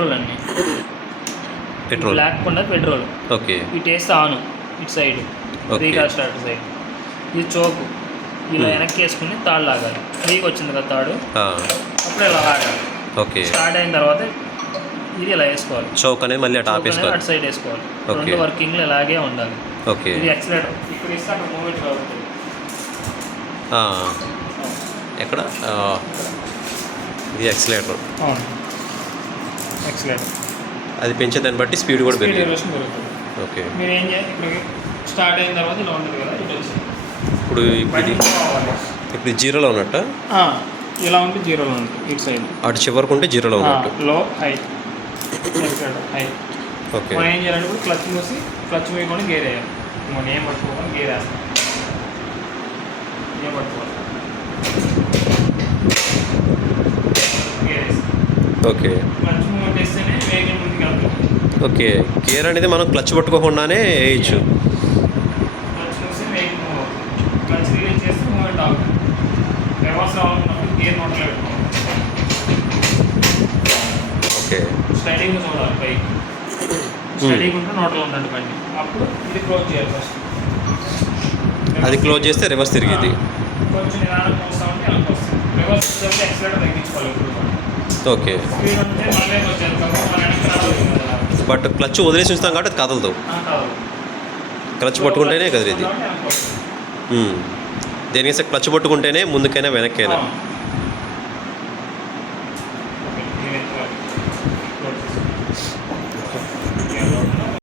Petrol అండి. Petrol. Black ఉన్నది petrol. Okay. ఇటు వేస్తే ఆను ఇటు సైడ్ రీకాల్ స్టార్టర్ సైడ్. ఇది చోకు ఇలా వెనక్కి వేసుకుని తాడు లాగాలి. ఫ్రీకి వచ్చింది కదా తాడు, అప్పుడు ఇలా లాగాలి. ఓకే. స్టార్ట్ అయిన తర్వాత ఇది ఇలా వేసుకోవాలి. చౌక్ అనేది మళ్ళీ అటు ఆపేసుకోవాలి, అటు సైడ్ వేసుకోవాలి. రెండు వర్కింగ్లు ఇలాగే ఉండాలి. ఓకే. ఇది యాక్సిలేటర్ ఇక్కడ ఇస్తే అక్కడ మూమెంట్ అవుతుంది. ఎక్కడ ఇది యాక్సిలేటర్. అవును, యాక్సిలేటర్. అది పెంచేదాన్ని బట్టి స్పీడ్ కూడా పెరుగుతుంది. ఓకే. మీరు ఏం చేయాలి, ఇక్కడ స్టార్ట్ అయిన తర్వాత ఇలా ఉంటుంది కదా, ఇటు వచ్చి ఇప్పుడు ఇప్పుడు జీరోలో ఉన్నట్ట, ఇలా ఉంటే జీరోలో ఉంటుంది. ఇటు సైడ్ అటు చివరకు ఉంటే జీరోలో ఉన్నట్టు. లో హై హై. ఓకే. మనం ఏం చేయాలంటే ఇప్పుడు క్లచ్ మూసి క్లచ్ వేయకుండా గేర్ వేయాలి. మనం ఏం పట్టుకోవాలి, గేర్ వేస్తాం. ఏం పట్టుకోవాలి, గేర్ వేస్తాం. ఓకే. క్లచ్ మూమెంట్ వేస్తేనే వెహికల్ ముందుకు వెళ్తుంది. ఓకే. గేర్ అనేది మనం క్లచ్ పట్టుకోకుండానే వేయచ్చు. క్లచ్ మూసి వెహికల్ మూవ్ అవుతుంది. క్లచ్ రిలీజ్ చేస్తే మూమెంట్ అవుతుంది. రివర్స్ రావాలన్నప్పుడు గేర్ నోట్లో పెట్టుకోవాలి. ఓకే. స్టడీగా చూడాలి బైక్. స్టడీగా ఉంటే నోట్లో ఉందండి బండి. అప్పుడు ఇది క్లోజ్ చేయాలి ఫస్ట్. అది క్లోజ్ చేస్తే రివర్స్ తిరిగింది. కొంచెం నిదానంగా వస్తూ ఉంటే వెనక్కి వస్తుంది. రివర్స్ చేస్తే యాక్సిలేటర్ తగ్గించుకోవాలి ఇప్పుడు. ఓకే. స్పీడ్ అంటే మళ్ళీ వచ్చేది కాబట్టి మన వెనక్కి రావాలి. బట్ క్లచ్ వదిలేసి ఉంచుతాం కాబట్టి అది కదలదు. క్లచ్ పట్టుకుంటేనే కదిలేది. దేనికైనా క్లచ్ పట్టుకుంటేనే ముందుకైనా వెనక్కైనా.